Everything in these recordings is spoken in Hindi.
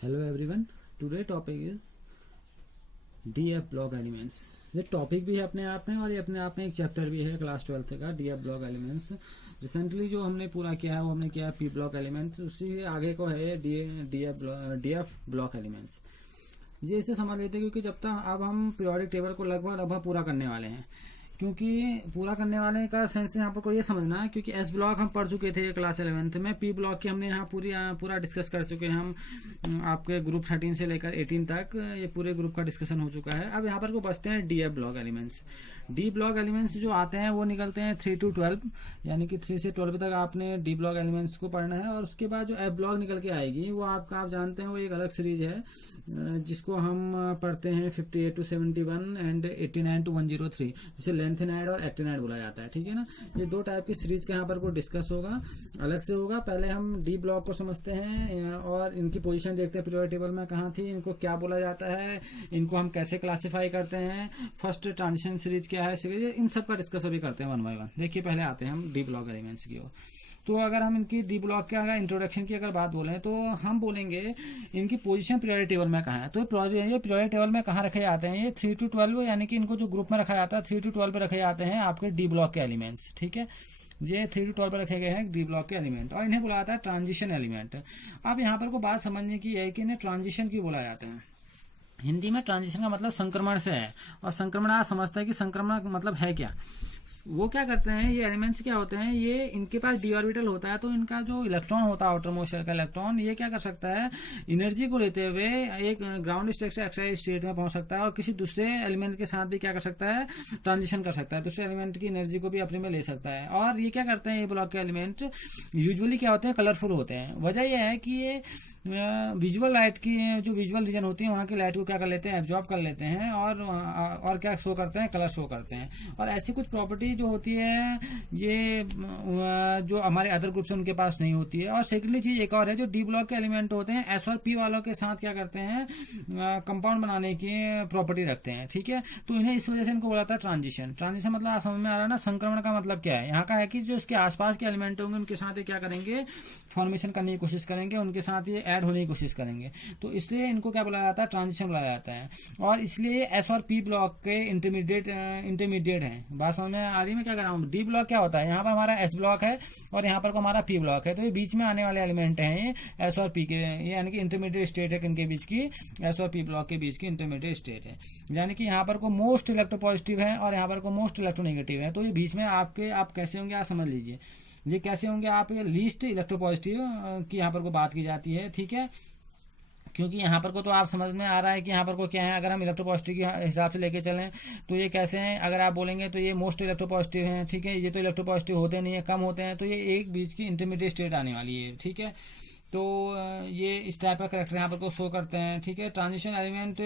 Hello everyone, today topic is DF block elements. ये टॉपिक भी है अपने आप में और ये अपने आप में एक चैप्टर भी है क्लास 12th का, डीएफ ब्लॉक एलिमेंट्स। रिसेंटली जो हमने पूरा किया है वो हमने किया है पी ब्लॉक एलिमेंट्स, उसी आगे को है डीएफ ब्लॉक एलिमेंट्स। ये इसे समझ लेते हैं क्योंकि जब तक अब हम पीरियोडिक टेबल को लगभग पूरा करने वाले हैं, क्योंकि पूरा करने वाले का सेंस यहाँ पर को ये समझना है, क्योंकि एस ब्लॉक हम पढ़ चुके थे क्लास 11th में, पी ब्लॉक की हमने यहाँ पूरा डिस्कस कर चुके हैं हम आपके ग्रुप 13 से लेकर 18 तक, ये पूरे ग्रुप का डिस्कशन हो चुका है। अब यहाँ पर को बचते हैं D F block elements. D block elements जो आते हैं वो निकलते हैं 3 to 12, यानी कि 3 से 12 तक आपने डी ब्लॉक एलिमेंट्स को पढ़ना है। और उसके बाद जो एफ ब्लॉक निकल के आएगी वो आप जानते हैं, वो एक अलग सीरीज है जिसको हम पढ़ते हैं 58 to 71 एंड 89 to 103, जिसे लेंथेनाइड और एक्टिनाइड बोला जाता है। ठीक है ना, ये दो टाइप की सीरीज का यहाँ पर को डिस्कस होगा, अलग से होगा। पहले हम डी ब्लॉक को समझते हैं और इनकी पोजीशन देखते हैं पीरियोडिक टेबल में कहाँ थी, इनको क्या बोला जाता है, इनको हम कैसे क्लासिफाई करते हैं, फर्स्ट ट्रांजिशन सीरीज क्या है, सीरीज, इन सब का डिस्कस अभी करते हैं 1 by 1। देखिए पहले आते हैं हम डी ब्लॉक एलिमेंट्स की ओर। तो अगर हम इनकी डी ब्लॉक के अगर इंट्रोडक्शन की अगर बात बोलें तो हम बोलेंगे इनकी पोजीशन पीरियोडिक टेबल में कहाँ है। तो ये पीरियोडिक टेबल में कहाँ रखे जाते हैं, ये 3 to 12, यानी कि इनको जो ग्रुप में रखा जाता है 3 to 12 पे रखे जाते हैं आपके डी ब्लॉक के एलिमेंट्स। ठीक है, ये 3 to 12 पर रखे गए हैं डी ब्लॉक के एलिमेंट, और इन्हें बोला जाता है ट्रांजिशन एलिमेंट। अब यहाँ पर को बात समझने की है कि इन्हें ट्रांजिशन क्यों बोला जाता है। हिंदी में ट्रांजिशन का मतलब संक्रमण से है, और संक्रमण आप समझते हैं कि संक्रमण मतलब है क्या। वो क्या करते हैं, ये एलिमेंट्स क्या होते हैं, ये इनके पास डी ऑर्बिटल होता है, तो इनका जो इलेक्ट्रॉन होता है आउटर मोस्ट शेल का इलेक्ट्रॉन, ये क्या कर सकता है, एनर्जी को लेते हुए एक ग्राउंड स्टेट से एक्साइड स्टेट में पहुंच सकता है, और किसी दूसरे एलिमेंट के साथ भी क्या कर सकता है, ट्रांजिशन कर सकता है, दूसरे एलिमेंट की एनर्जी को भी अपने में ले सकता है। और ये क्या करते हैं, ये ब्लॉक के एलिमेंट यूजुअली क्या होते हैं, कलरफुल होते हैं। वजह यह है कि ये विजुअल लाइट की जो विजुअल रीजन होती है वहां की लाइट को क्या कर लेते हैं, एब्जॉर्ब कर लेते हैं, और क्या शो करते हैं, कलर शो करते हैं। और ऐसी कुछ प्रॉपर्टी जो होती है ये जो हमारे अदर ग्रुप से उनके पास नहीं होती है। और सेकेंडली चीज एक और है, जो डी ब्लॉक के एलिमेंट होते हैं एस और पी वालों के साथ क्या करते हैं, कंपाउंड बनाने की प्रॉपर्टी रखते हैं। ठीक है, तो इन्हें इस वजह से इनको बोला था ट्रांजिशन। ट्रांजिशन मतलब समझ में आ रहा है ना, संक्रमण का मतलब क्या है, यहाँ का है कि जो इसके आसपास के एलिमेंट होंगे उनके साथ ये क्या करेंगे, फॉर्मेशन करने की कोशिश करेंगे, उनके साथ ये ऐड होने की कोशिश करेंगे। तो इसलिए इनको क्या बोला जाता है, ट्रांजिशन बोला जाता है। और इसलिए एस और पी ब्लॉक के इंटरमीडिएट हैं। बात समझ में आ रही है मैं क्या कर रहा हूँ। डी ब्लॉक क्या होता है, यहाँ पर हमारा एस ब्लॉक है और यहाँ पर को हमारा पी ब्लॉक है, तो ये बीच में आने वाले एलिमेंट हैं ये एस और पी के, यानी कि इंटरमीडिएट स्टेट है इनके बीच की, एस और पी ब्लॉक के बीच की इंटरमीडिएट स्टेट है। यानी कि यहाँ पर को मोस्ट इलेक्ट्रोपॉजिटिव है और यहाँ पर को मोस्ट इलेक्ट्रोनेगेटिव है। तो ये बीच में आपके आप कैसे होंगे, आप समझ लीजिए ये कैसे होंगे, आप लीस्ट इलेक्ट्रोपॉजिटिव की यहाँ पर को बात की जाती है। ठीक है, क्योंकि यहाँ पर को तो आप समझ में आ रहा है कि यहाँ पर को क्या है, अगर हम इलेक्ट्रोपॉजिटिव के हिसाब से लेके चलें तो ये कैसे हैं, अगर आप बोलेंगे तो ये मोस्ट इलेक्ट्रोपॉजिटिव हैं। ठीक है, ये तो इलेक्ट्रोपॉजिटिव होते नहीं है, कम होते हैं, तो ये एक बीच की इंटरमीडिएट स्टेट आने वाली है। ठीक है, तो ये इस टाइप का करेक्टर यहाँ पर को शो करते हैं। ठीक है, ट्रांजिशन एलिमेंट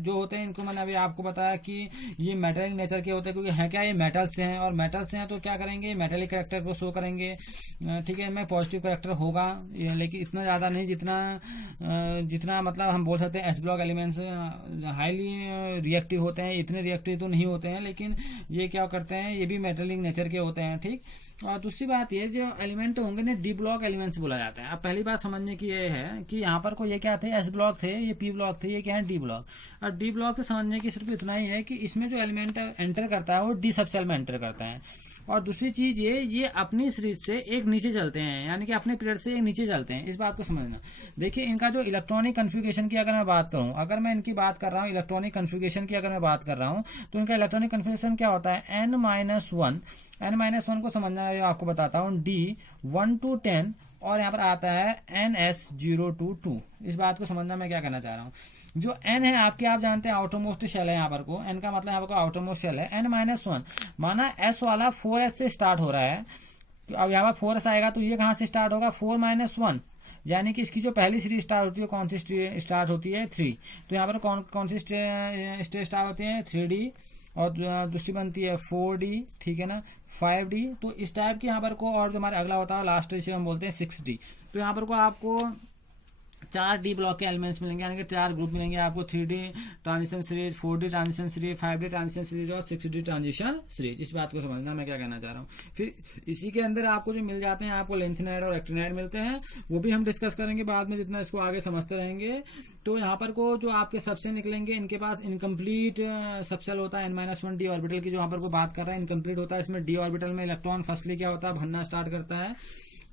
जो होते हैं इनको मैंने अभी आपको बताया कि ये मेटेलिक नेचर के होते हैं, क्योंकि है क्या, ये मेटल से हैं, और मेटल से हैं तो क्या करेंगे, मेटेलिक करेक्टर को शो करेंगे। ठीक है, में पॉजिटिव करेक्टर होगा, लेकिन इतना ज़्यादा नहीं जितना मतलब हम बोल सकते हैं S block elements highly reactive होते हैं, इतने रिएक्टिव तो नहीं होते हैं, लेकिन ये क्या करते हैं, ये भी मेटेलिक नेचर के होते हैं। ठीक, और दूसरी बात ये जो एलिमेंट होंगे ना डी ब्लॉक एलिमेंट्स बोला जाता है। अब पहली बात समझने की ये है कि यहाँ पर को ये क्या थे, एस ब्लॉक थे, ये पी ब्लॉक थे, ये क्या है, डी ब्लॉक। और डी ब्लॉक समझने की सिर्फ इतना ही है कि इसमें जो एलिमेंट एंटर करता है वो डी सब सेल में एंटर करता है। और दूसरी चीज ये अपनी सीरीज से एक नीचे चलते हैं, यानी कि अपने पीरियड से एक नीचे चलते हैं, इस बात को समझना। देखिए इनका जो इलेक्ट्रॉनिक कन्फिगरेशन की अगर मैं बात करूं, अगर मैं इनकी बात कर रहा हूं इलेक्ट्रॉनिक कन्फिगरेशन की अगर मैं बात कर रहा हूं, तो इनका इलेक्ट्रॉनिक कन्फिगरेशन क्या होता है, n-1 को समझना है, आपको बताता हूँ, D 1 to 10, और यहाँ पर आता है NS 0 to 2। इस बात को समझना मैं क्या कहना चाह रहा हूँ। जो n है आपके, आप जानते हैं आउटर मोस्ट शेल है, यहाँ पर को n का मतलब यहाँ पर को आउटर मोस्ट शेल है, n-1 माना s वाला 4s से स्टार्ट हो रहा है। अब यहाँ पर 4s आएगा तो ये कहाँ से स्टार्ट होगा, 4-1, यानी कि इसकी जो पहली सीरीज स्टार्ट होती है कौन सी स्टार्ट होती है, 3। तो यहाँ पर कौन सी स्टेज स्टार्ट होती है, 3D, और दूसरी बनती है 4D। ठीक है ना, 5D। तो इस टाइप की यहाँ पर को, और जो हमारे अगला होता है लास्ट से हम बोलते हैं 6D। तो यहाँ पर को आपको 4 डी ब्लॉक के एलिमेंट्स मिलेंगे, यानी कि 4 ग्रुप मिलेंगे आपको, 3D transition series, 4D transition series, 5D transition series और 6D ट्रांजिशन सीरीज। इस बात को समझना मैं क्या कहना चाह रहा हूँ। फिर इसी के अंदर आपको जो मिल जाते हैं, आपको लेंथेनाइड और एक्टिनाइड मिलते हैं, वो भी हम डिस्कस करेंगे बाद में जितना इसको आगे समझते रहेंगे। तो यहाँ पर को जो आपके सबसे निकलेंगे, इनके पास इनकम्प्लीट सबसेल होता है n-1 डी ऑर्बिटल की, जो यहाँ पर को बात कर रहा है इनकम्प्लीट होता है। इसमें डी ऑर्बिटल में इलेक्ट्रॉन फर्स्टली क्या होता है, भरना स्टार्ट करता है।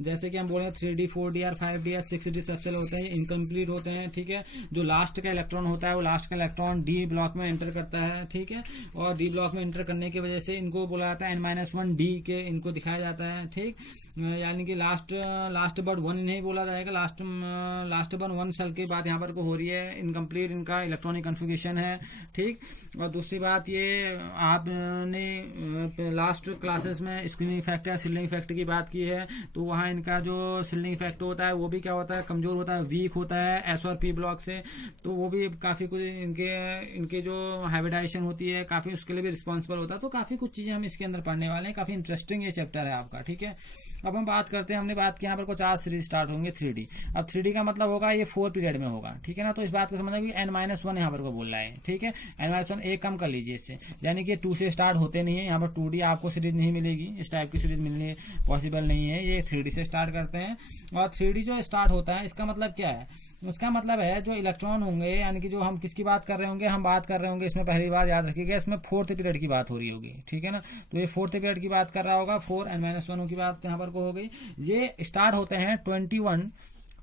जैसे कि हम बोले 3D 4D और 5D और 6D सबसेल होते हैं, इनकम्प्लीट होते हैं, ठीक है। जो लास्ट का इलेक्ट्रॉन होता है, वो लास्ट का इलेक्ट्रॉन डी ब्लॉक में एंटर करता है, ठीक है। और डी ब्लॉक में एंटर करने की वजह से इनको बोला जाता है n-1 डी के, इनको दिखाया जाता है, ठीक। यानी कि लास्ट बट 1 नहीं बोला जाएगा, लास्ट बट 1 सेल की बात यहाँ पर को हो रही है। इनकम्प्लीट इनका इलेक्ट्रॉनिक कन्फिगरेशन है, ठीक। और दूसरी बात ये, आपने लास्ट क्लासेस में स्क्रीनिंग इफेक्ट या सिल्डिंग इफेक्ट की बात की है, तो वहाँ इनका जो सिल्डिंग इफेक्ट होता है वो भी क्या होता है, कमजोर होता है, वीक होता है एस और पी ब्लॉक से। तो वो भी काफी कुछ इनके जो हाइब्रिडाइजेशन होती है काफी उसके लिए भी रिस्पॉन्सिबल होता है। तो काफी कुछ चीजें हम इसके अंदर पढ़ने वाले हैं, काफी इंटरेस्टिंग ये चैप्टर है आपका, ठीक है। अब हम बात करते हैं, हमने बात की यहाँ पर को 4 सीरीज स्टार्ट होंगे 3D। अब 3D का मतलब होगा ये 4 पीरियड में होगा, ठीक है ना। तो इस बात को समझना कि n-1 यहाँ पर को बोल रहा है, ठीक है। n-1 एक कम कर लीजिए इससे, यानी कि 2 से स्टार्ट होते नहीं है। यहाँ पर 2D आपको सीरीज नहीं मिलेगी, इस टाइप की सीरीज मिलनी पॉसिबल नहीं है। ये 3D से स्टार्ट करते हैं। और 3D जो स्टार्ट होता है, इसका मतलब क्या है, इसका मतलब है जो इलेक्ट्रॉन होंगे, यानी कि जो हम किसकी बात कर रहे होंगे, हम बात कर रहे होंगे इसमें पहली बार याद रखिएगा, इसमें 4th पीरियड की बात हो रही होगी, ठीक है ना। तो ये 4th पीरियड की बात कर रहा होगा, 4 n-1 की बात यहाँ पर को हो गई। ये स्टार्ट होते हैं 21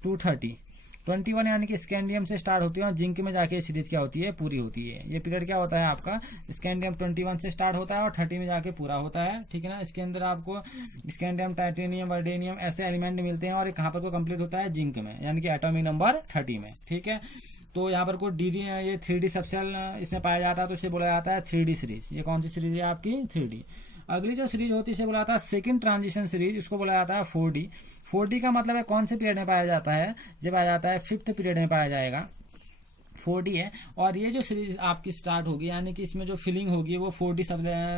to 30। 21 यानी कि स्कैंडियम से स्टार्ट होती है और जिंक में जाके सीरीज क्या होती है, पूरी होती है। ये पीरियड क्या होता है आपका, स्कैंडियम 21 से स्टार्ट होता है और 30 में जाके पूरा होता है, ठीक है ना। इसके अंदर आपको स्कैंडियम, टाइटेनियम, वर्डेनियम ऐसे एलिमेंट मिलते हैं और ये कहाँ पर को कंप्लीट होता है, जिंक में, यानी कि एटॉमिक नंबर 30 में, ठीक है। तो यहाँ पर को डी ये 3D सबसेल इसमें पाया जाता है, तो इसे बोला जाता है 3D सीरीज। ये कौन सी सीरीज है आपकी, 3D। अगली जो सीरीज होती है इसे बोला जाता है सेकंड ट्रांजिशन सीरीज, इसको बोला जाता है 4D। 4D का मतलब है कौन से पीरियड में पाया जाता है, जब पाया जाता है 5th पीरियड में पाया जाएगा, 4D है। और ये जो सीरीज आपकी स्टार्ट होगी, यानी कि इसमें जो फिलिंग होगी वो 4D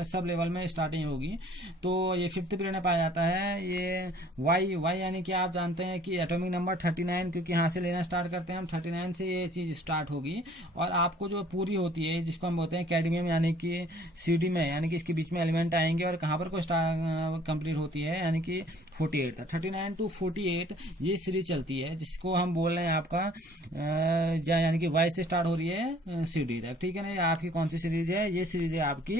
सब लेवल में स्टार्टिंग होगी। तो ये 5th पीरियड में पाया जाता है। ये वाई यानी कि आप जानते हैं कि एटॉमिक नंबर 39, क्योंकि यहाँ से लेना स्टार्ट करते हैं हम, 39 से ये चीज स्टार्ट होगी। और आपको जो पूरी होती है, जिसको हम बोलते हैं कैडमियम, यानी कि CD में, यानी कि इसके बीच में एलिमेंट आएंगे और कहाँ पर को कंप्लीट होती है, यानी कि 48 तक, 39 to 48 ये सीरीज चलती है, जिसको हम बोल रहे हैं आपका यानी कि वाई से स्टार्ट हो रही है CD तक, ठीक है ना। ये आपकी कौन सी सीरीज है, ये सीरीज है आपकी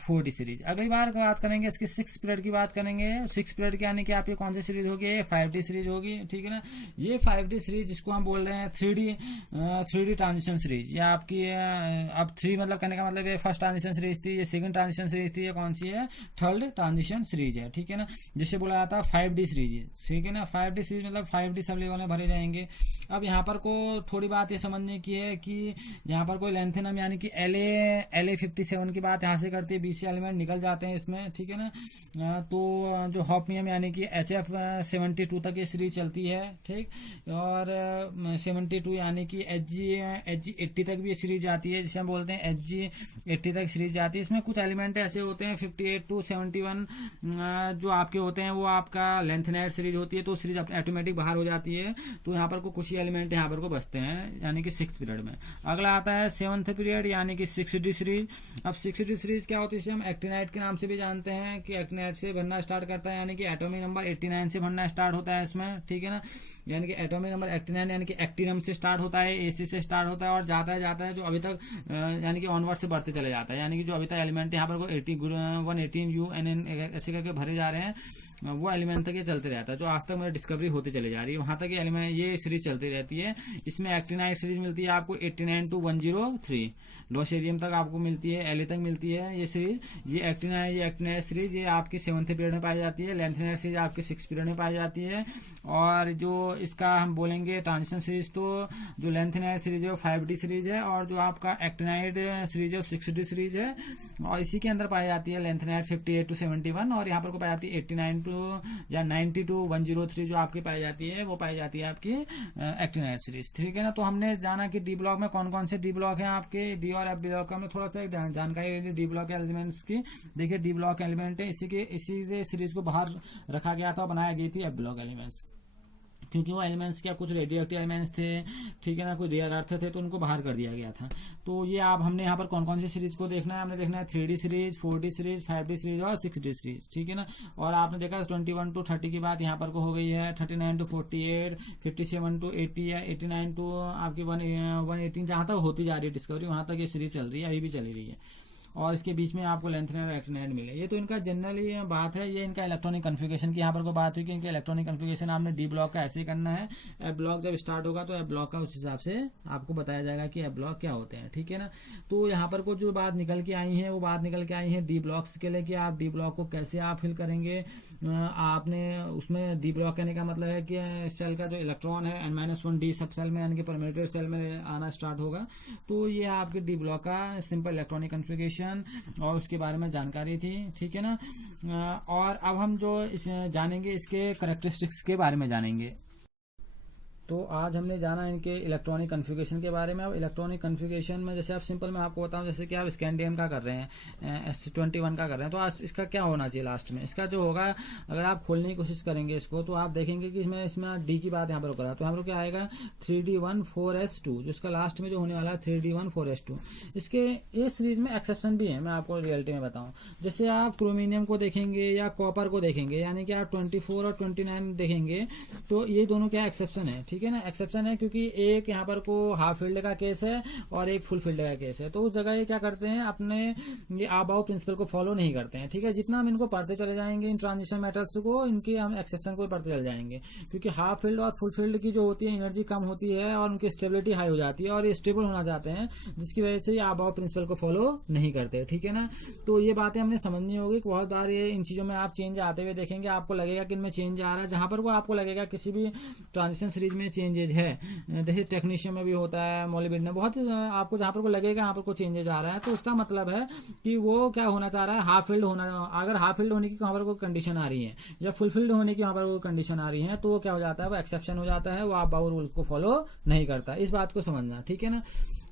4D सीरीज। अगली बार बात करेंगे इसकी 6th पीरियड की बात करेंगे। 6th पीरियड की यानी कि आपकी कौन सी सीरीज होगी, 5D सीरीज होगी, ठीक है ना। ये 5D सीरीज जिसको हम बोल रहे हैं 3D ट्रांजिशन सीरीज, ये आपकी अब 3 मतलब कहने का मतलब ये फर्स्ट ट्रांजिशन सीरीज थी, ये सेकंड ट्रांजिशन सीरीज थी, ये कौन सी है, 3rd ट्रांजिशन सीरीज है, ठीक है ना। जिसे बोला जाता है 5D सीरीज, ठीक है ना। 5D सीरीज मतलब 5D सब लेवल में भरे जाएंगे। अब यहाँ पर को थोड़ी बात ये समझने की है कि यहाँ पर कोई लेंथेनम यानी कि La57 की बात यहाँ से करते हैं, 20 एलिमेंट निकल जाते हैं इसमें, ठीक है ना। तो जो हॉफनियम यानी कि HF72 तक ये सीरीज चलती है, ठीक। और 72 यानी कि Hg80 तक भी ये सीरीज आती है, जिसे हम बोलते हैं Hg80 तक सीरीज आती है। इसमें कुछ एलिमेंट ऐसे होते हैं 58 to 71 जो आपके होते हैं, वो आपका लेंथेनाइड सीरीज होती है, तो सीरीज ऑटोमेटिक बाहर हो जाती है। तो यहाँ पर को कुछ ही एलिमेंट यहाँ पर को बचते हैं, यानी कि 6th पीरियड में। अगला आता है 7th पीरियड, यानी कि 6D सीरीज। अब 6D सीरीज क्या होती है, इसे हम एक्टिनाइड के नाम से भी जानते हैं कि एक्टिनाइड से भरना स्टार्ट करता है, यानी कि एटॉमिक नंबर 89 से भरना स्टार्ट होता है इसमें, ठीक है ना। यानी कि एटॉमिक नंबर 89 यानी कि एक्टिनम से स्टार्ट होता है, AC से स्टार्ट होता है और जाता है जो अभी तक यानी कि ऑनवर्ड से बढ़ते चले जाता है, यानी कि जो अभी तक एलिमेंट यहाँ पर 118 UNN ऐसे करके भरे जा रहे हैं, वो एलिमेंट तक ये चलते रहता है, जो आज तक मेरी डिस्कवरी होती चली जा रही है, वहां तक ये एलिमेंट ये सीरीज चलती रहती है। इसमें एक्टिनाइड सीरीज मिलती है आपको 89 to 103, लोसेरियम तक आपको मिलती है, La तक मिलती है ये सीरीज। ये एक्टिनाइड सीरीज ये आपकी 7th पीरियड में पाई जाती है। लेंथेनाइड सीरीज आपकी 6th पीरियड में पाई जाती है। और जो इसका हम बोलेंगे ट्रांजिशन सीरीज, तो जो लेंथेनाइड सीरीज है वो 5D सीरीज है, और जो आपका एक्टिनाइड सीरीज है वो 6D सीरीज है। और इसी के अंदर पाई जाती है लेंथेनाइड 58 to 71, और यहाँ पर को पाई जाती है 89 या 90 to 103 जो आपकी पाई जाती है, वो पाई जाती है आपकी एक्टिनाइड सीरीज, ठीक है ना। तो हमने जाना कि डी ब्लॉक में कौन कौन से डी ब्लॉक हैं आपके, डी और एफ ब्लॉक का हमने थोड़ा सा जानकारी डी ब्लॉक एलिमेंट्स की। देखिए डी ब्लॉक एलिमेंट है, इसी से सीरीज को बाहर रखा गया था और बनाया गई थी एफ ब्लॉक एलिमेंट्स, क्योंकि वो एलिमेंट्स क्या कुछ रेडियो एक्टिव एलिमेंट्स थे, ठीक है ना, कुछ रेयर अर्थ थे, तो उनको बाहर कर दिया गया था। तो ये आप हमने यहाँ पर कौन कौन सी सीरीज को देखना है, हमने देखना है 3D series, 4D series, 5D series और 6D सीरीज, ठीक है ना। और आपने देखा 21 to 30 की बात यहाँ पर को हो गई है, 39 to 48, 57 to 80 या 89 to आपकी 118 जहां तक होती जा रही है डिस्कवरी, वहां तक ये सीरीज चल रही है, अभी भी चली रही है। और इसके बीच में आपको लेंथेनर और एक्टिनाइड मिले। ये तो इनका जनरली बात है, ये इनका इलेक्ट्रॉनिक कन्फिगरेशन की यहाँ पर को बात हुई कि इनके इलेक्ट्रॉनिक कन्फिगरेशन आपने डी ब्लॉक का ऐसे ही करना है। एफ ब्लॉक जब स्टार्ट होगा तो एफ ब्लॉक का उस हिसाब से आपको बताया जाएगा कि एफ ब्लॉक क्या होते हैं, ठीक है ना। तो यहाँ पर को जो बात निकल के आई है वो बात निकल के आई है डी ब्लॉक्स के लिए कि आप डी ब्लॉक को कैसे आप फिल करेंगे। आपने उसमें डी ब्लॉक कहने का मतलब है कि सेल का जो इलेक्ट्रॉन है N-1 सब सेल में यानी कि परमिटेड सेल में आना स्टार्ट होगा। तो ये आपके डी ब्लॉक का सिंपल इलेक्ट्रॉनिक कन्फिगरेशन और उसके बारे में जानकारी थी, ठीक है ना। और अब हम जो जानेंगे इसके करैक्टरिस्टिक्स के बारे में जानेंगे। तो आज हमने जाना इनके इलेक्ट्रॉनिक कन्फिगरेशन के बारे में। अब इलेक्ट्रॉनिक कन्फिगरेशन में जैसे आप सिंपल मैं आपको बताऊं, जैसे कि आप स्कैंडियम का कर रहे हैं, S21 का कर रहे हैं, तो आज इसका क्या होना चाहिए लास्ट में, इसका जो होगा अगर आप खोलने की कोशिश करेंगे इसको तो आप देखेंगे कि इसमें डी की बात यहाँ पर करा, तो यहाँ पर क्या आएगा 3D14S2, जो इसका लास्ट में जो होने वाला है 3D14S2। इसके इस सीरीज में एक्सेप्शन भी है, मैं आपको रियलिटी में बताऊं। जैसे आप क्रोमिनियम को देखेंगे या कॉपर को देखेंगे, यानी कि आप 24 और 29 देखेंगे, तो ये दोनों क्या एक्सेप्शन है, ठीक है ना। एक्सेप्शन है क्योंकि एक यहाँ पर को हाफ फील्ड का केस है और एक फुल फील्ड का केस है। तो उस जगह ये क्या करते हैं, अपने ये आबाउ प्रिंसिपल को फॉलो नहीं करते हैं, ठीक है। जितना हम इनको पढ़ते चले जाएंगे इन ट्रांजिशन मेथड्स को, इनके हम एक्सेप्शन को पढ़ते चले जाएंगे, क्योंकि हाफ फील्ड और फुल फील्ड की जो होती है एनर्जी कम होती है और उनकी स्टेबिलिटी हाई हो जाती है और ये स्टेबल होना चाहते हैं, जिसकी वजह से ये आबाउ प्रिंसिपल को फॉलो नहीं करते, ठीक है ना। तो ये बातें हमने समझनी होगी। बहुत बार ये इन चीजों में आप चेंज आते हुए देखेंगे, आपको लगेगा कि इनमें चेंज आ रहा है। जहां पर को आपको लगेगा किसी भी ट्रांजिशन सीरीज में चेंजेज है, जैसे टेक्नीशियम में भी होता है, मॉलिब्डेनम, बहुत आपको जहां पर को लगेगा यहाँ पर को चेंजेज आ रहा है, तो उसका मतलब है कि वो क्या होना चाह रहा है, हाफ फील्ड होना। अगर हाफ फील्ड होने की वहां पर कोई कंडीशन आ रही है या फुल फील्ड होने की वहां पर कोई कंडीशन आ रही है, तो वो क्या हो जाता है, वो एक्सेप्शन हो जाता है, वो आप बाउ रूल को फॉलो नहीं करता। इस बात को समझना, ठीक है ना।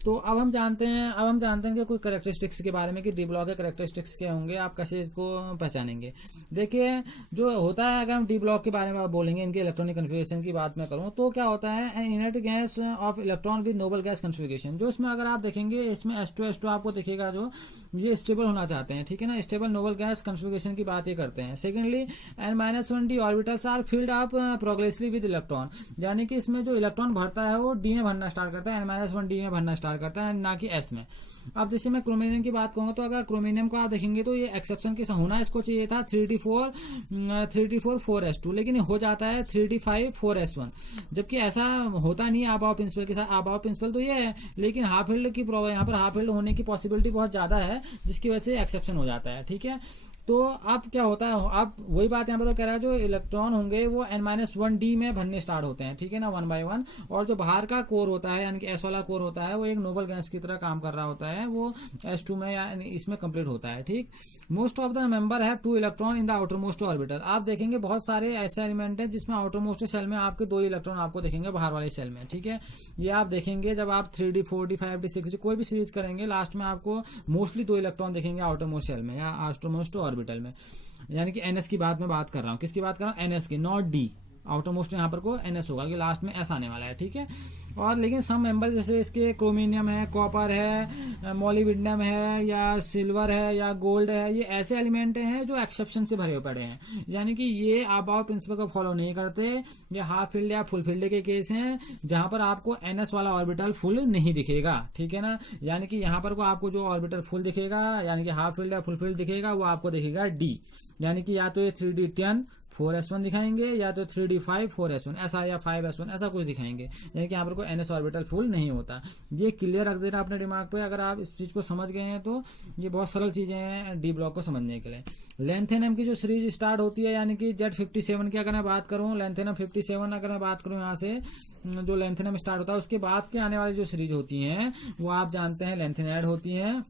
तो अब हम जानते हैं कि कुछ कैरेक्टरिस्टिक्स के बारे में कि डी ब्लॉक के कैरेक्टरिस्टिक्स क्या होंगे, आप कैसे इसको पहचानेंगे। देखिए जो होता है, अगर हम डी ब्लॉक के बारे में बोलेंगे, इनके इलेक्ट्रॉनिक कन्फिगरेशन की बात मैं करूं, तो क्या होता है inert gas off electron with noble gas configuration. जो इसमें अगर आप देखेंगे, इसमें S2 आपको दिखेगा, जो ये स्टेबल होना चाहते हैं, ठीक है ना, स्टेबल नोबल गैस कन्फिगरेशन की बात ये करते हैं। Secondly N-1D orbitals are filled up progressively with electron, यानी कि इसमें जो इलेक्ट्रॉन भरता है वो डी में भरना स्टार्ट करता है, N-1D में भरना स्टार्ट करता है, ना कि S में। अब जैसे मैं क्रोमिनियम की बात करूंगा, तो अगर क्रोमिनियम को आप देखेंगे तो ये एक्सेप्शन के होना इसको चाहिए था 3D4 लेकिन हो जाता है 3D5 जबकि ऐसा होता नहीं है आबाउ प्रिंसिपल के साथ। आबाउ प्रिंसिपल तो ये है, लेकिन हाफ फील्ड की यहाँ पर हाफ फील्ड होने की पॉसिबिलिटी बहुत ज्यादा है, जिसकी वजह से एक्सेप्शन हो जाता है, ठीक है। तो अब क्या होता है, अब वही बात यहाँ पर कह रहा है, जो इलेक्ट्रॉन होंगे वो N-1D में भरने स्टार्ट होते हैं, ठीक है ना, 1 by 1। और जो बाहर का कोर होता है, यानी कि S वाला कोर होता है, वो एक नोबल गैस की तरह काम कर रहा होता है, वो S2 में या इसमें कंप्लीट होता है, ठीक। Most of the member have 2 electron in the outer most orbital. आप देखेंगे बहुत सारे ऐसे एलिमेंट है जिसमें आउटर मोस्ट सेल में आपके 2 इलेक्ट्रॉन आपको देखेंगे बाहर वाले सेल में, ठीक है। ये आप देखेंगे जब आप 3D 4D 5D 6D कोई भी सीरीज करेंगे, लास्ट में आपको मोस्टली 2 इलेक्ट्रॉन देखेंगे आउटर मोस्ट सेल में या आउटर मोस्ट ऑर्बिटल में। यानी कि NS की बात मैं बात कर रहा हूँ, किसकी बात कर रहा हूँ, NS की, नॉट D। आउटर मोस्ट यहाँ पर को NS होगा कि लास्ट में S आने वाला है, ठीक है। और लेकिन सम मेंबर जैसे इसके क्रोमिनियम है, कॉपर है, मॉलिब्डेनम है, या सिल्वर है, या गोल्ड है, ये ऐसे एलिमेंट हैं जो एक्सेप्शन से भरे पड़े हैं, यानी कि ये आबाउ प्रिंसिपल को फॉलो नहीं करते। ये हाफ फील्ड या फुल फील्ड के केस हैं, जहां पर आपको NS वाला ऑर्बिटल फुल नहीं दिखेगा, ठीक है ना। यानी कि यहाँ पर को आपको जो ऑर्बिटल फुल दिखेगा, यानी कि हाफ फील्ड या फुल फील्ड दिखेगा, वो आपको दिखेगा D। यानी कि या तो ये 3D10 4S1 दिखाएंगे, या तो 3D5 4S1 ऐसा, या 5S1 ऐसा कुछ दिखाएंगे, यानी कि यहाँ पर कोई NS ऑर्बिटल फुल नहीं होता। ये क्लियर रख देना अपने दिमाग पे। अगर आप इस चीज को समझ गए हैं तो ये बहुत सरल चीजें हैं डी ब्लॉक को समझने के लिए। लेंथेनम की जो सीरीज स्टार्ट होती है, यानी कि Z57 की अगर मैं बात करूं, लेंथेनम 57 अगर मैं बात करूं, यहाँ से जो लेंथेनम स्टार्ट होता है उसके बाद के आने वाली जो सीरीज होती है वो आप जानते हैं लेंथेनाइड होती है,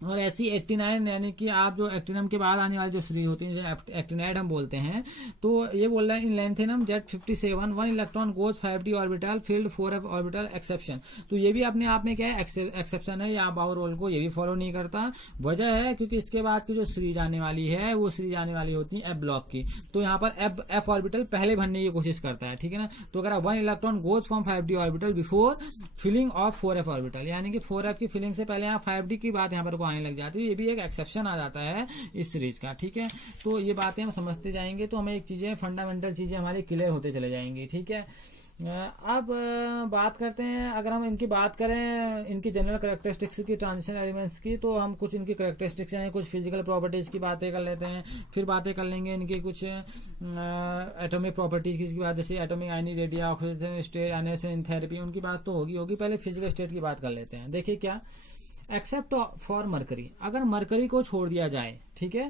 और ऐसी 89 यानी कि आप जो एक्टिनम के बाद आने वाली जो सीरीज होती है जैसे एक्टिनाइड हम बोलते हैं, तो ये बोल रहा है in lanthanum Z57 1 electron goes 5d orbital field 4f orbital exception. तो ये भी अपने आप में क्या है, एक्सेप्शन है, या बाउर रोल को ये भी फॉलो नहीं करता। वजह है क्योंकि इसके बाद की जो सीरीज आने वाली है वो सीरीज आने वाली होती है एफ ब्लॉक की, तो यहाँ पर एफ ऑर्बिटल पहले भरने की कोशिश करता है, ठीक है ना। तो अगर 1 electron goes from 5d orbital before filling of 4f orbital, यानी कि 4f की फिलिंग से पहले यहाँ 5d की बात यहाँ पर आने लग जाती है, ये भी एक एक्सेप्शन आ जाता है इस सीरीज का, ठीक है। तो ये बातें हम समझते जाएंगे तो हमें एक चीजें फंडामेंटल चीजें हमारी क्लियर होते चले जाएंगी, ठीक है। अब बात करते हैं, अगर हम इनकी बात करें इनकी जनरल करेक्टरिस्टिक्स की ट्रांजिशन एलिमेंट्स की, तो हम कुछ इनकी करेक्टरिस्टिक्स यानी कुछ फिजिकल प्रॉपर्टीज की बातें कर लेते हैं, फिर बातें कर लेंगे इनकी कुछ एटॉमिक प्रॉपर्टीज की बात, जैसे atomic ionic radii oxygen state ionization enthalpy, उनकी बात तो होगी। पहले फिजिकल स्टेट की बात कर लेते हैं। देखिए क्या, एक्सेप्ट फॉर मरकरी, अगर मरकरी को छोड़ दिया जाए, ठीक है,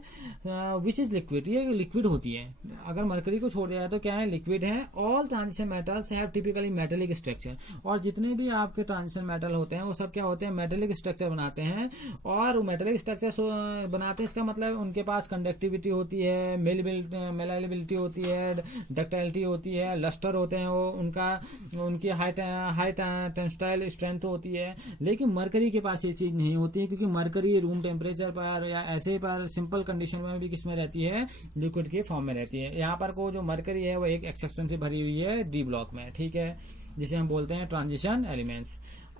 विच इज लिक्विड, ये लिक्विड होती है, अगर मरकरी को छोड़ दिया जाए तो क्या है, लिक्विड है। All transition metals have typically metallic structure, और जितने भी आपके ट्रांजिशन मेटल होते हैं वो सब क्या होते हैं, मेटेलिक स्ट्रक्चर बनाते हैं। और मेटेलिक स्ट्रक्चर बनाते हैं, इसका मतलब उनके पास कंडक्टिविटी होती है, मेलाबिलिटी होती है, डक्टाइलिटी होती है, लस्टर होते हैं वो, उनकी हाई टेंसाइल स्ट्रेंथ होती है। लेकिन मरकरी के पास ये चीज नहीं होती है, क्योंकि मरकरी रूम टेम्परेचर पर या ऐसे पर सिंपल कंडीशन में भी किसमें रहती है, लिक्विड के फॉर्म में रहती है। यहाँ पर को जो मरकरी है वो एक एक्सेप्शन से भरी हुई है डी ब्लॉक में, ठीक है, जिसे हम बोलते हैं transition elements.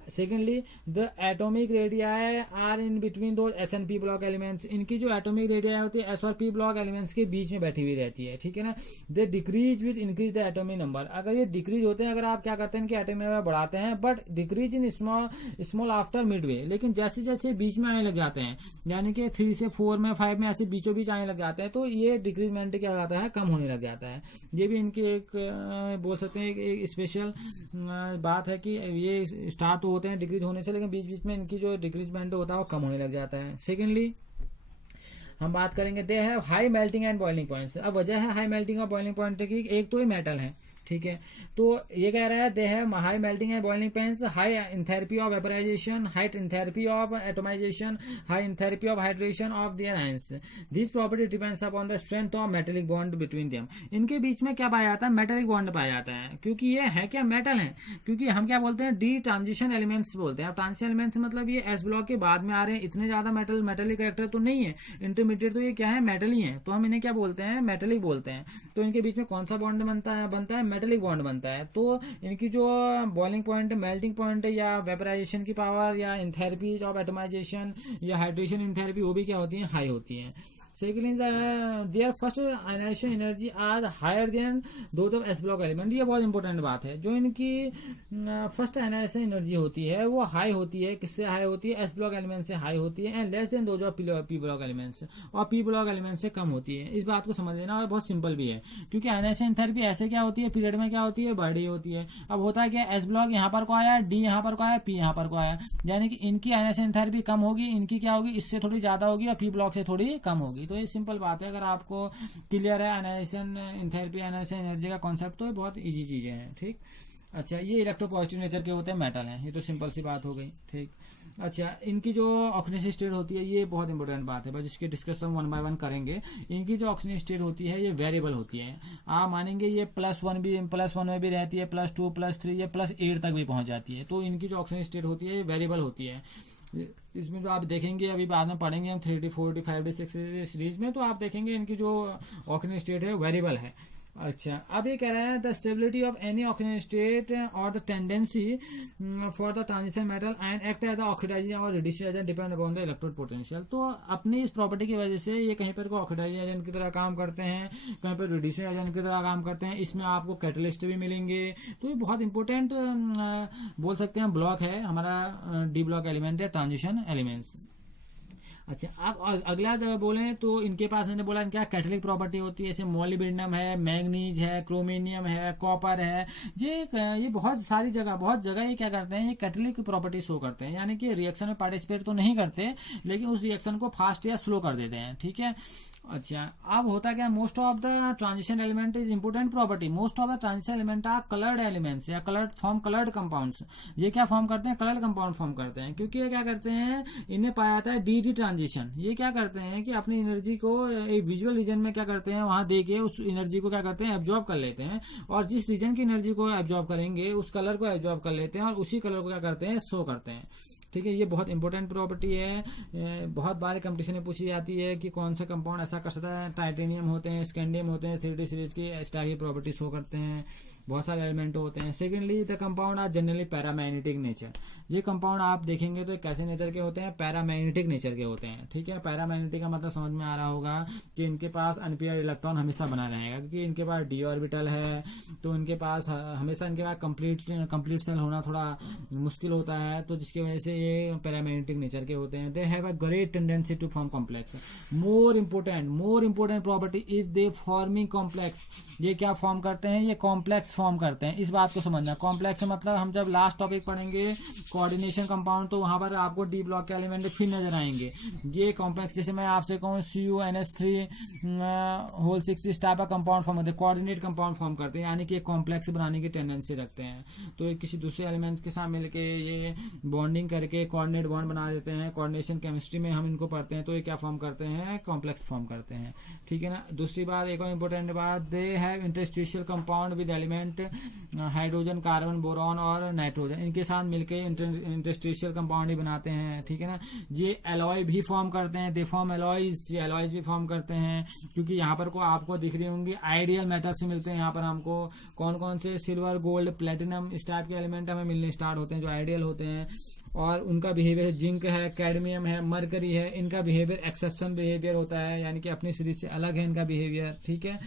Secondly the atomic radii are in between दो s and p block elements, इनकी जो एटॉमिक रेडियाई होती है एस और पी ब्लॉक एलिमेंट्स के बीच में बैठी हुई रहती है, ठीक है ना। They decrease with increase the atomic number, अगर ये डिक्रीज होते हैं, अगर आप क्या करते हैं इनके एटॉमिक नंबर बढ़ाते हैं, but decrease in small after mid way, लेकिन जैसे जैसे बीच में आने लग जाते हैं, यानी कि 3 से 4 में 5 में ऐसे बीचों बीच आने लग जाते हैं, तो ये डिक्रीजमेंट क्या हो जाता है, कम होने लग जाता है। ये भी इनकी एक बोल सकते हैं एक स्पेशल बात है कि ये स्टार्ट तो होते हैं डिक्रीज होने से, लेकिन बीच बीच में इनकी जो डिक्रीजमेंट होता है वो कम होने लग जाता है। सेकेंडली हम बात करेंगे दे have high melting and boiling points. अब वजह है हाई मेल्टिंग और बॉइलिंग पॉइंट की, एक तो ये मेटल है, ठीक है, तो ये कह रहा है they have high melting and boiling points, high enthalpy of vaporisation, high enthalpy of atomisation, high enthalpy of hydration of their ions. This property depends upon the strength of metallic bond between them. इनके बीच में क्या पाया जाता है, मेटेलिक बॉन्ड पाया जाता है, क्योंकि ये है क्या, मेटल है। क्योंकि हम क्या बोलते हैं, डी ट्रांजिशन एलिमेंट्स बोलते हैं। अब ट्रांजिशन एलिमेंट्स मतलब ये एस ब्लॉक के बाद में आ रहे हैं, इतने ज्यादा मेटेलिक कैरेक्टर तो नहीं है, इंटरमीडिएट तो ये क्या है, मेटल ही है, तो हम इन्हें क्या बोलते हैं, मेटेलिक बोलते हैं। तो इनके बीच में कौन सा बॉन्ड बनता है, मेटेलिक बॉन्ड बनता है। तो इनकी जो बॉइलिंग पॉइंट, मेल्टिंग पॉइंट या वेपराइजेशन की पावर या एंथैल्पी ऑफ एटोमाइजेशन या हाइड्रेशन एंथैल्पी, वो भी क्या होती है, हाई होती है। Second their first ionisation energy are higher than those of s block element. ये बहुत इंपॉर्टेंट बात है, जो इनकी फर्स्ट आयनाइजेशन एनर्जी होती है वो हाई होती है, किससे हाई होती है, एस ब्लॉक एलिमेंट से हाई होती है, and less than those of P block elements, और पी ब्लॉक एलिमेंट से कम होती है। इस बात को समझ लेना, और बहुत सिंपल भी है, क्योंकि आयनाइजेशन एंथैल्पी ऐसे क्या होती है, पीरियड में क्या होती है, बढ़ी होती है। अब होता है क्या, एस ब्लॉक यहाँ पर को आया, डी यहाँ पर को आया, पी यहाँ पर को आया, यानी कि इनकी आयनाइजेशन एंथैल्पी कम होगी, इनकी क्या होगी, इससे थोड़ी ज्यादा होगी, और पी ब्लॉक से थोड़ी कम होगी। तो ये सिंपल बात है, अगर आपको क्लियर है आयनाइजेशन एंथैल्पी आयनाइजेशन एनर्जी का कॉन्सेप्ट, तो बहुत इजी चीजें हैं, ठीक। अच्छा, ये इलेक्ट्रोपॉजिटिव नेचर के होते हैं, मेटल हैं, ये तो सिंपल सी बात हो गई, ठीक। अच्छा, इनकी जो ऑक्सीजन स्टेट होती है, ये बहुत इंपॉर्टेंट बात है, बस इसके डिस्कशन 1 बाय 1 करेंगे। इनकी जो ऑक्सीजन स्टेट होती है ये वेरिएबल होती है, आप मानेंगे ये +1 भी, +1 में भी रहती है, +2 +3 ये +8 तक भी पहुंच जाती है। तो इनकी जो ऑक्सीजन स्टेट होती है ये वेरिएबल होती है। इसमें जो आप देखेंगे, अभी बाद में पढ़ेंगे हम 3D 4D 5D 6D series में, तो आप देखेंगे इनकी जो ऑक्सीजन स्टेट है वेरिएबल है। अच्छा, अब ये कह रहा है the stability of any oxygen state और the tendency for the transition metal and act as the oxidising और reducing agent depend upon the electrode potential. तो अपनी इस प्रॉपर्टी की वजह से ये कहीं पर ऑक्सीडाइजिंग एजेंट की तरह काम करते हैं, कहीं पर रिड्यूसिंग एजेंट की तरह काम करते हैं। इसमें आपको कैटलिस्ट भी मिलेंगे, तो ये बहुत इंपॉर्टेंट बोल सकते हैं ब्लॉक है हमारा, डी ब्लॉक एलिमेंट है ट्रांजिशन एलिमेंट्स। अच्छा, अब अगला जब बोले तो इनके पास मैंने बोला इनका कैटलिक प्रॉपर्टी होती है, जैसे मोलिब्डेनम है, मैग्नीज है, क्रोमिनियम है, कॉपर है। ये बहुत सारी जगह ये क्या करते हैं, ये कैटलिक प्रॉपर्टी शो करते हैं, यानी कि रिएक्शन में पार्टिसिपेट तो नहीं करते, लेकिन उस रिएक्शन को फास्ट या स्लो कर देते हैं, ठीक है। अच्छा, अब होता क्या, most of the transition element is important property, most of the transition element are coloured elements या कलर्ड कंपाउंड्स। ये क्या फॉर्म करते हैं, कलर्ड कंपाउंड फॉर्म करते हैं, क्योंकि ये क्या करते हैं, इन्हें पाया जाता है डी ट्रांजिशन। ये क्या करते हैं कि अपनी एनर्जी को एक विजुअल रीजन में क्या करते हैं, वहां देके उस एनर्जी को क्या करते हैं, एब्जॉर्ब कर लेते हैं, और जिस रीजन की एनर्जी को एब्जॉर्ब करेंगे उस कलर को एब्जॉर्ब कर लेते हैं और उसी कलर को क्या करते हैं, शो करते हैं। ठीक है, ये बहुत इंपॉर्टेंट प्रॉपर्टी है, बहुत बार कंपटीशन में पूछी जाती है कि कौन सा कंपाउंड ऐसा कर सकता है। टाइटेनियम होते हैं, स्कैंडियम होते हैं, 3D सीरीज की इस टाइप की प्रॉपर्टी शो करते हैं, बहुत सारे एलिमेंट होते हैं। Secondly the compound are generally paramagnetic nature. ये कंपाउंड आप देखेंगे तो कैसे नेचर के होते हैं, पैरामैग्नेटिक नेचर के होते हैं। ठीक है, पैरामैग्नेटिक का मतलब समझ में आ रहा होगा कि इनके पास अनपेयर्ड इलेक्ट्रॉन हमेशा बना रहेगा, क्योंकि इनके पास डी ऑर्बिटल है, तो इनके पास हमेशा इनके पास कंप्लीट सेल होना थोड़ा मुश्किल होता है, तो जिसकी वजह से ये पैरामैग्नेटिक नेचर के होते हैं। They have a great tendency to form complex. More important property is they forming complex. ये क्या फॉर्म करते हैं, ये कॉम्प्लेक्स फॉर्म करते हैं। इस बात को समझना, कॉम्प्लेक्स मतलब हम जब लास्ट टॉपिक पढ़ेंगे कोऑर्डिनेशन कंपाउंड, तो वहां पर आपको डी ब्लॉक के एलिमेंट फिर नजर आएंगे। ये कॉम्प्लेक्स, जैसे मैं आपसे कहूँ CuNH3 होल 6 इस टाइप का कंपाउंड फॉर्म होते हैं, कोऑर्डिनेट कंपाउंड फॉर्म करते हैं, यानी कि कॉम्प्लेक्स बनाने की टेंडेंसी रखते हैं। तो किसी दूसरे एलिमेंट्स के साथ मिलकर ये बॉन्डिंग करके कोऑर्डिनेट बॉन्ड बना देते हैं। कोऑर्डिनेशन केमिस्ट्री में हम इनको पढ़ते हैं, तो ये क्या फॉर्म करते हैं, कॉम्प्लेक्स फॉर्म करते हैं। ठीक है ना। दूसरी बात, एक और इंपॉर्टेंट बात, they have interstitial compound with element hydrogen, carbon, boron और नाइट्रोजन। इनके साथ मिलकर इंटरस्टिशियल कंपाउंड ही बनाते हैं। ठीक है ना। ये एलॉय भी फॉर्म करते हैं, दे फॉर्म एलॉयज, ये एलॉयज भी फॉर्म करते हैं, क्योंकि यहाँ पर को आपको दिख रही होंगी आइडियल मेटल से मिलते हैं। यहाँ पर हमको कौन कौन से, सिल्वर, गोल्ड, प्लेटिनम इस टाइप के एलिमेंट हमें मिलने स्टार्ट होते हैं जो आइडियल होते हैं, और उनका बिहेवियर, जिंक है, कैडमियम है, मरकरी है, इनका बिहेवियर एक्सेप्शन बिहेवियर होता है, यानी कि अपनी सीरीज से अलग है इनका बिहेवियर। ठीक है।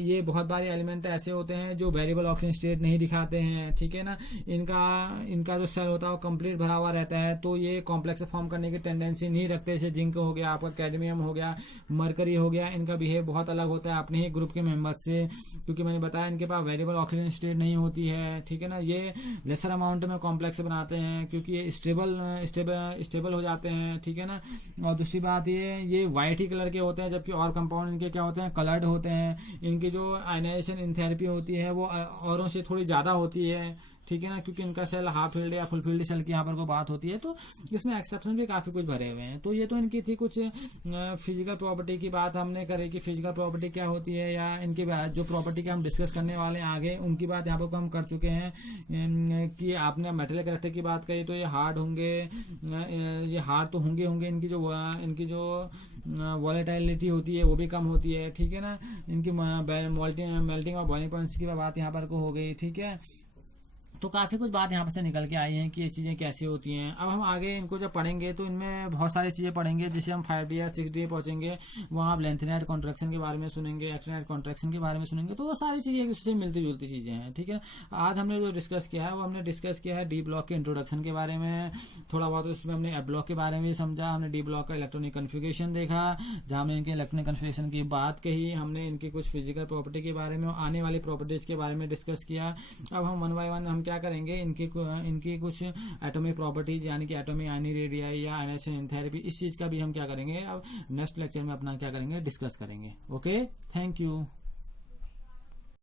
ये बहुत बारे एलिमेंट ऐसे होते हैं जो वेरिएबल ऑक्सीजन स्टेट नहीं दिखाते हैं। ठीक है ना। इनका जो सेल होता है वो कंप्लीट भरा हुआ रहता है, तो ये कॉम्प्लेक्स फॉर्म करने की टेंडेंसी नहीं रखते। जैसे जिंक हो गया, आपका कैडमियम हो गया, मरकरी हो गया, इनका बिहेव बहुत अलग होता है अपने ही ग्रुप के मेंबर्स से, क्योंकि मैंने बताया इनके पास वेरिएबल ऑक्सीजन स्टेट नहीं होती है। ठीक है ना। ये लेसर अमाउंट में कॉम्प्लेक्स बनाते हैं, क्योंकि स्टेबल हो जाते हैं। ठीक है ना। और दूसरी बात ये व्हाइट ही कलर के होते हैं, जबकि और कंपाउंड इनके क्या होते हैं, कलर्ड होते हैं। इनकी जो आयनाइजेशन एंथैल्पी होती है वो औरों से थोड़ी ज्यादा होती है। ठीक है ना, क्योंकि इनका सेल हाफ फील्ड या फुल फील्ड सेल की यहाँ पर को बात होती है, तो इसमें एक्सेप्शन भी काफी कुछ भरे हुए हैं। तो ये तो इनकी थी कुछ फिजिकल प्रॉपर्टी की बात हमने करी कि फिजिकल प्रॉपर्टी क्या होती है, या इनकी जो प्रॉपर्टी के हम डिस्कस करने वाले हैं आगे, उनकी बात यहाँ पर हम कर चुके हैं। कि आपने मेटेरियल कैरेक्टर की बात करी, तो ये हार्ड होंगे, ये हार्ड तो होंगे इनकी जो वॉलेटिलिटी होती है वो भी कम होती है। ठीक है ना। इनकी मेल्टिंग और बॉइलिंग पॉइंट्स की बात यहाँ पर को हो गई। ठीक है। तो काफी कुछ बात यहाँ पर से निकल के आई है कि ये चीजें कैसी होती हैं। अब हम आगे इनको जब पढ़ेंगे तो इनमें बहुत सारी चीजें पढ़ेंगे, जिसे हम 5D या 6D पहुंचेंगे, वहां आप लेंथेनाइट कॉन्ट्रैक्शन के बारे में सुनेंगे, एक्टिनाइट कॉन्ट्रैक्शन के बारे में सुनेंगे। तो वो सारी चीजें एक दूसरे से मिलती जुलती चीजें हैं। ठीक है। आज हमने जो डिस्कस किया है वो हमने डिस्कस किया है डी ब्लॉक के इंट्रोडक्शन के बारे में, थोड़ा बहुत उसमें हमने एफ ब्लॉक के बारे में समझा, हमने डी ब्लॉक का इलेक्ट्रॉनिक कन्फिगरेशन देखा, जहां हमने इनके इलेक्ट्रॉनिक कन्फिगरेशन की बात कही, हमने इनकी कुछ फिजिकल प्रॉपर्टी के बारे में, आने वाली प्रॉपर्टीज के बारे में डिस्कस किया। अब हम 1 बाय 1 हम क्या करेंगे, इनकी कुछ एटॉमिक प्रॉपर्टीज, यानी कि एटॉमिक आयनी रेडियाई या आयनाइजेशन एंथैल्पी, इस चीज का भी हम क्या करेंगे अब नेक्स्ट लेक्चर में अपना क्या करेंगे, डिस्कस करेंगे। Okay, thank you.